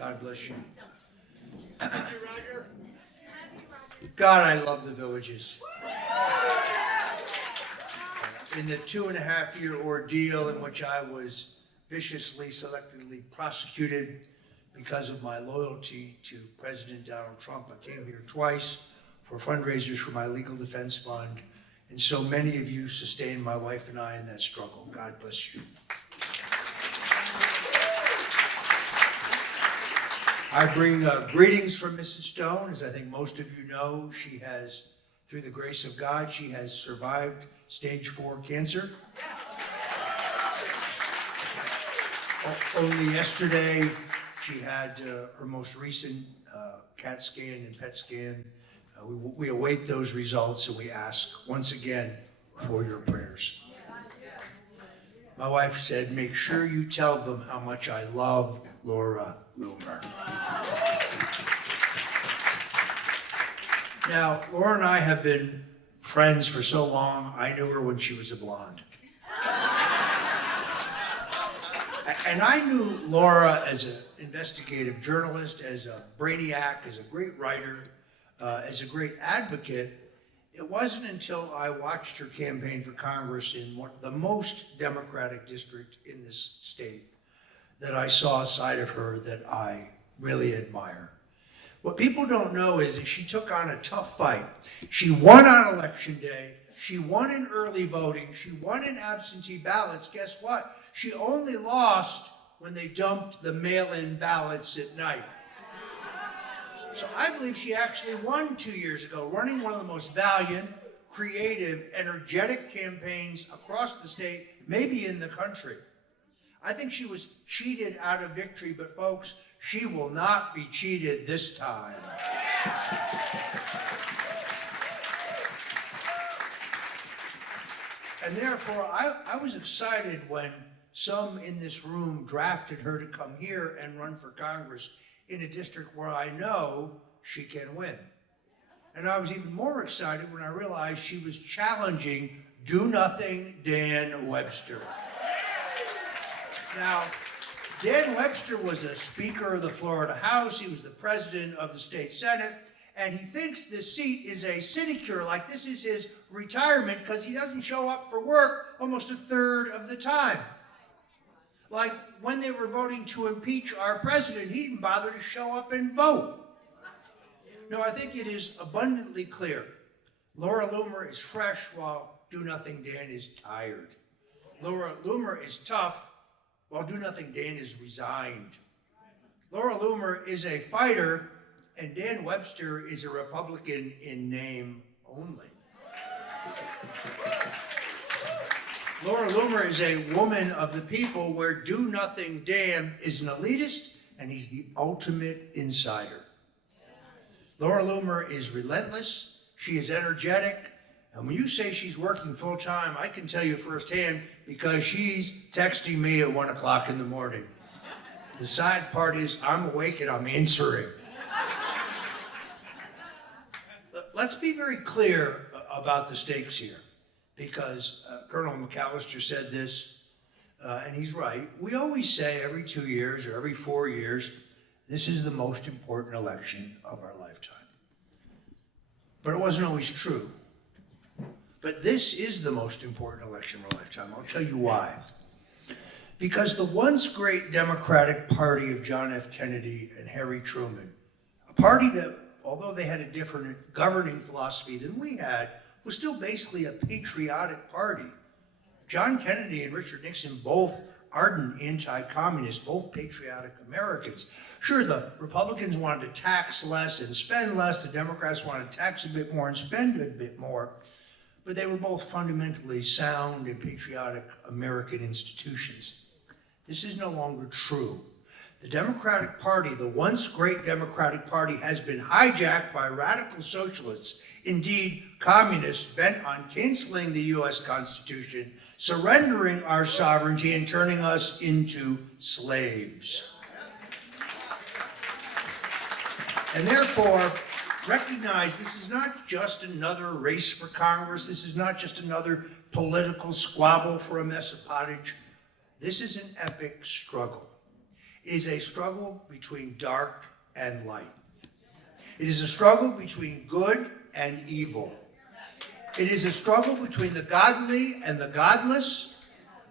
God bless you. God, I love the Villages. In the 2.5-year ordeal in which I was viciously, selectively prosecuted because of my loyalty to President Donald Trump, I came here twice for fundraisers for my legal defense fund, and so many of you sustained my wife and I in that struggle. God bless you. I bring greetings from Mrs. Stone. As I think most of you know, she has, through the grace of God, she has survived stage 4 cancer. Only yesterday, she had her most recent CAT scan and PET scan. We await those results, and we ask once again for your prayers. My wife said, make sure you tell them how much I love Laura Loomer. Now, Laura and I have been friends for so long, I knew her when she was a blonde. And I knew Laura as an investigative journalist, as a brainiac, as a great writer, as a great advocate. It wasn't until I watched her campaign for Congress in the most Democratic district in this state that I saw a side of her that I really admire. What people don't know is that she took on a tough fight. She won on election day. She won in early voting. She won in absentee ballots. Guess what? She only lost when they dumped the mail-in ballots at night. So I believe she actually won 2 years ago, running one of the most valiant, creative, energetic campaigns across the state, maybe in the country. I think she was cheated out of victory, but folks, she will not be cheated this time. And therefore, I was excited when some in this room drafted her to come here and run for Congress in a district where I know she can win. And I was even more excited when I realized she was challenging do-nothing Dan Webster. Now, Dan Webster was a Speaker of the Florida House. He was the President of the State Senate. And he thinks this seat is a sinecure, like this is his retirement, because he doesn't show up for work almost a third of the time. Like when they were voting to impeach our president, he didn't bother to show up and vote. No, I think it is abundantly clear. Laura Loomer is fresh while Do-Nothing Dan is tired. Laura Loomer is tough while Do-Nothing Dan is resigned. Laura Loomer is a fighter, and Dan Webster is a Republican in name only. Laura Loomer is a woman of the people, where Do-Nothing Dan is an elitist, and he's the ultimate insider. Laura Loomer is relentless, she is energetic, and when you say she's working full-time, I can tell you firsthand because she's texting me at 1 o'clock in the morning. The sad part is I'm awake and I'm answering. Let's be very clear about the stakes here, because Colonel McAllister said this, and he's right. We always say every 2 years or every 4 years, this is the most important election of our lifetime. But it wasn't always true. But this is the most important election of our lifetime. I'll tell you why. Because the once great Democratic Party of John F. Kennedy and Harry Truman, a party that, although they had a different governing philosophy than we had, was still basically a patriotic party. John Kennedy and Richard Nixon, both ardent anti-communists, both patriotic Americans. Sure, the Republicans wanted to tax less and spend less. The Democrats wanted to tax a bit more and spend a bit more. But they were both fundamentally sound and patriotic American institutions. This is no longer true. The Democratic Party, the once great Democratic Party, has been hijacked by radical socialists, indeed communists, bent on canceling the US Constitution, surrendering our sovereignty, and turning us into slaves. And therefore, recognize this is not just another race for Congress. This is not just another political squabble for a mess of pottage. This is an epic struggle. It is a struggle between dark and light. It is a struggle between good and evil. It is a struggle between the godly and the godless.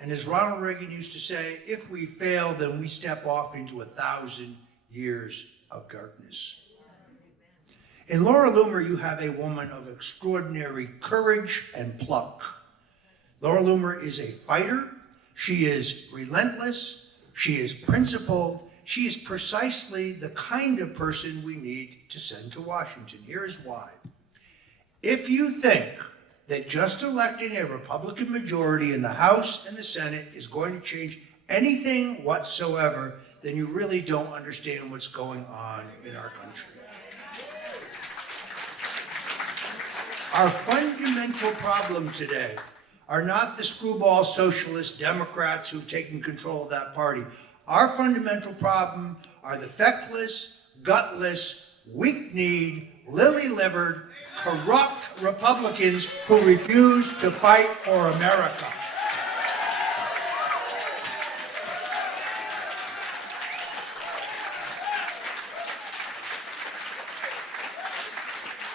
And as Ronald Reagan used to say, if we fail, then we step off into 1,000 years of darkness. In Laura Loomer, you have a woman of extraordinary courage and pluck. Laura Loomer is a fighter. She is relentless. She is principled. She is precisely the kind of person we need to send to Washington. Here's why. If you think that just electing a Republican majority in the House and the Senate is going to change anything whatsoever, then you really don't understand what's going on in our country. Our fundamental problem today are not the screwball socialist Democrats who've taken control of that party. Our fundamental problem are the feckless, gutless, weak-kneed, lily-livered, corrupt Republicans who refuse to fight for America.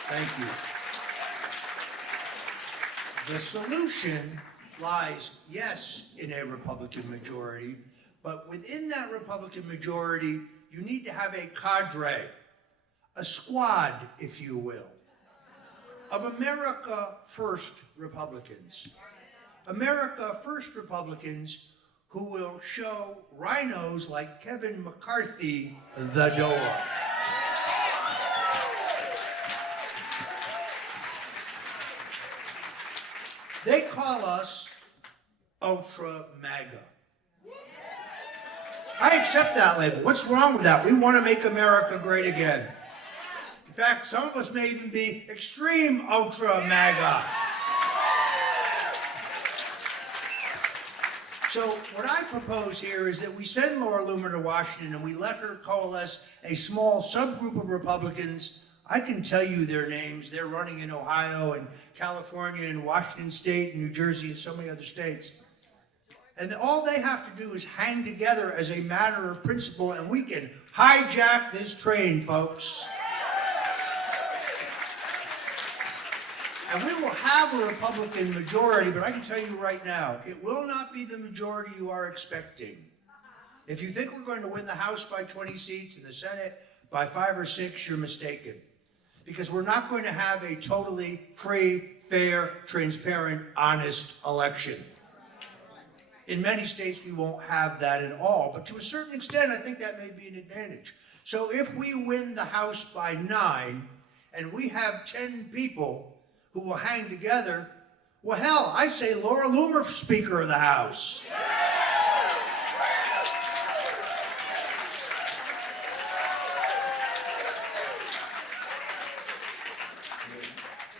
Thank you. The solution lies, yes, in a Republican majority, but within that Republican majority, you need to have a cadre, a squad, if you will, of America First Republicans. America First Republicans who will show rhinos like Kevin McCarthy the door. They call us ultra MAGA. I accept that label. What's wrong with that? We want to make America great again. In fact, some of us may even be extreme ultra MAGA. So what I propose here is that we send Laura Loomer to Washington and we let her coalesce a small subgroup of Republicans. I can tell you their names. They're running in Ohio and California and Washington State and New Jersey and so many other states. And all they have to do is hang together as a matter of principle, and we can hijack this train, folks. And we will have a Republican majority, but I can tell you right now, it will not be the majority you are expecting. If you think we're going to win the House by 20 seats and the Senate by 5 or 6, you're mistaken. Because we're not going to have a totally free, fair, transparent, honest election. In many states, we won't have that at all. But to a certain extent, I think that may be an advantage. So if we win the House by 9, and we have 10 people who will hang together, well, hell, I say Laura Loomer, Speaker of the House.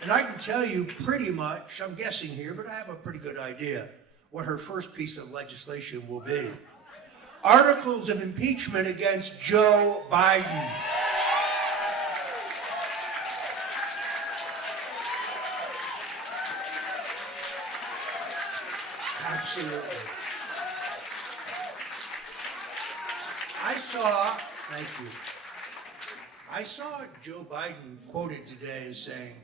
And I can tell you pretty much, I'm guessing here, but I have a pretty good idea what her first piece of legislation will be. Articles of impeachment against Joe Biden. Absolutely. Thank you. I saw Joe Biden quoted today as saying,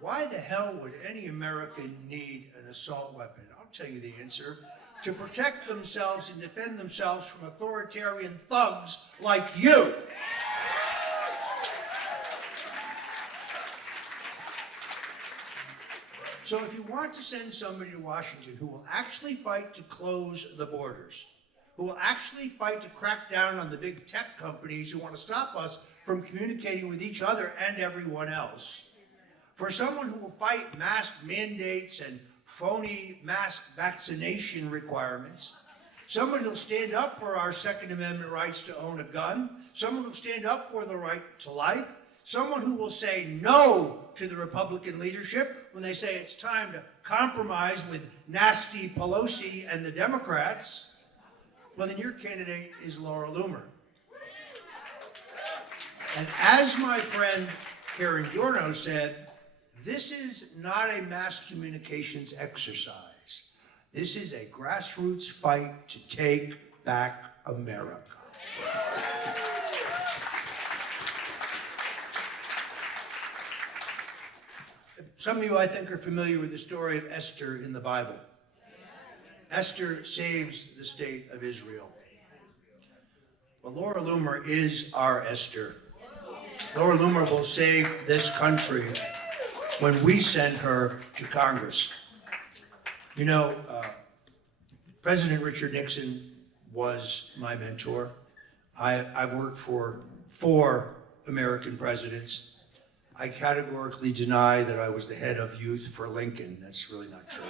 why the hell would any American need an assault weapon? I'll tell you the answer. To protect themselves and defend themselves from authoritarian thugs like you. So if you want to send somebody to Washington who will actually fight to close the borders, who will actually fight to crack down on the big tech companies who want to stop us from communicating with each other and everyone else, for someone who will fight mask mandates and phony mask vaccination requirements, someone who will stand up for our Second Amendment rights to own a gun, someone who will stand up for the right to life, someone who will say no to the Republican leadership when they say it's time to compromise with nasty Pelosi and the Democrats, well, then your candidate is Laura Loomer. And as my friend Karen Giorno said, this is not a mass communications exercise. This is a grassroots fight to take back America. Some of you, I think, are familiar with the story of Esther in the Bible. Esther saves the state of Israel. Well, Laura Loomer is our Esther. Laura Loomer will save this country when we send her to Congress. You know, President Richard Nixon was my mentor. I've worked for 4 American presidents. I categorically deny that I was the head of youth for Lincoln. That's really not true.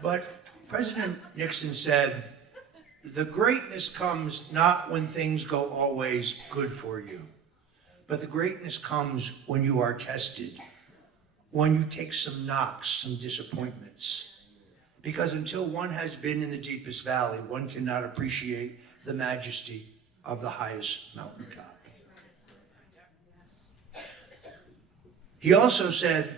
But President Nixon said, the greatness comes not when things go always good for you, but the greatness comes when you are tested, when you take some knocks, some disappointments. Because until one has been in the deepest valley, one cannot appreciate the majesty of the highest mountaintop. He also said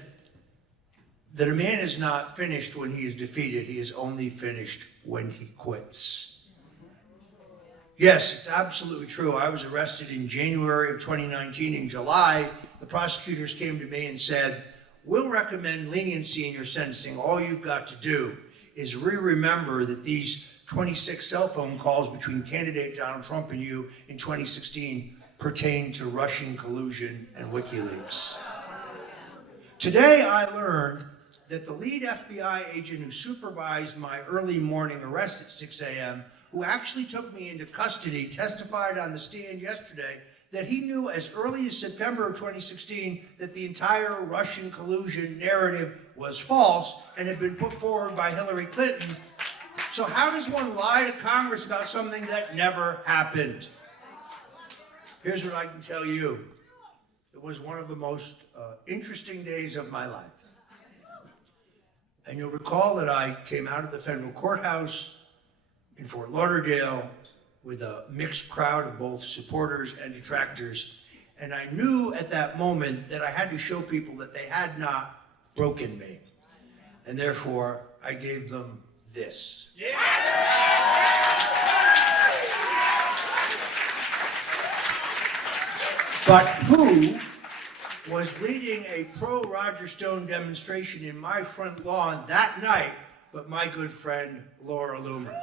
that a man is not finished when he is defeated. He is only finished when he quits. Yes, it's absolutely true. I was arrested in January of 2019. In July, the prosecutors came to me and said, we'll recommend leniency in your sentencing. All you've got to do is remember that these 26 cell phone calls between candidate Donald Trump and you in 2016 pertain to Russian collusion and WikiLeaks. Today, I learned that the lead FBI agent who supervised my early morning arrest at 6 a.m., who actually took me into custody, testified on the stand yesterday that he knew as early as September of 2016 that the entire Russian collusion narrative was false and had been put forward by Hillary Clinton. So how does one lie to Congress about something that never happened? Here's what I can tell you. It was one of the most interesting days of my life. And you'll recall that I came out of the federal courthouse in Fort Lauderdale with a mixed crowd of both supporters and detractors. And I knew at that moment that I had to show people that they had not broken me. And therefore, I gave them this. Yeah. But who was leading a pro-Roger Stone demonstration in my front lawn that night but my good friend, Laura Loomer?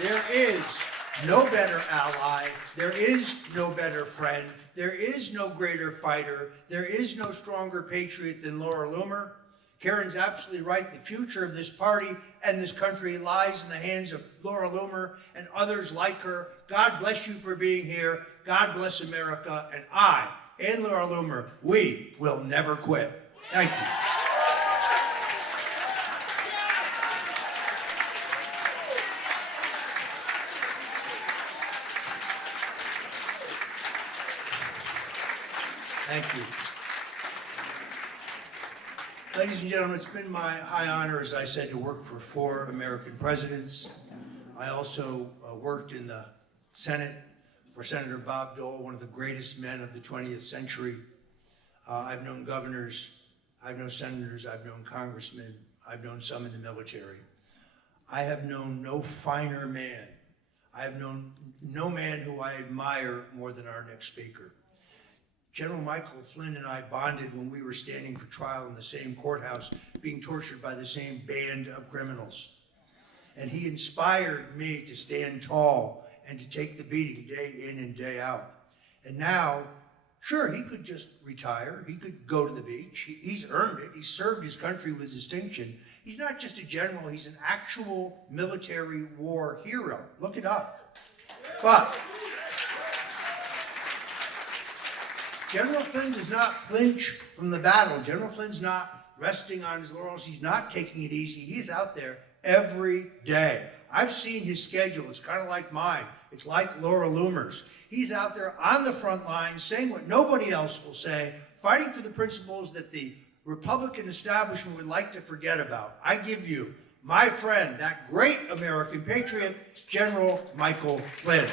There is no better ally, there is no better friend, there is no greater fighter, there is no stronger patriot than Laura Loomer. Karen's absolutely right. The future of this party and this country lies in the hands of Laura Loomer and others like her. God bless you for being here. God bless America. And I and Laura Loomer, we will never quit. Thank you. Thank you. Ladies and gentlemen, it's been my high honor, as I said, to work for 4 American presidents. I also worked in the Senate for Senator Bob Dole, one of the greatest men of the 20th century. I've known governors, I've known senators, I've known congressmen, I've known some in the military. I have known no finer man. I have known no man who I admire more than our next speaker. General Michael Flynn and I bonded when we were standing for trial in the same courthouse, being tortured by the same band of criminals. And he inspired me to stand tall and to take the beating day in and day out. And now, sure, he could just retire. He could go to the beach. He's earned it. He served his country with distinction. He's not just a general. He's an actual military war hero. Look it up. But General Flynn does not flinch from the battle. General Flynn's not resting on his laurels. He's not taking it easy. He is out there every day. I've seen his schedule. It's kind of like mine. It's like Laura Loomer's. He's out there on the front lines saying what nobody else will say, fighting for the principles that the Republican establishment would like to forget about. I give you my friend, that great American patriot, General Michael Flynn.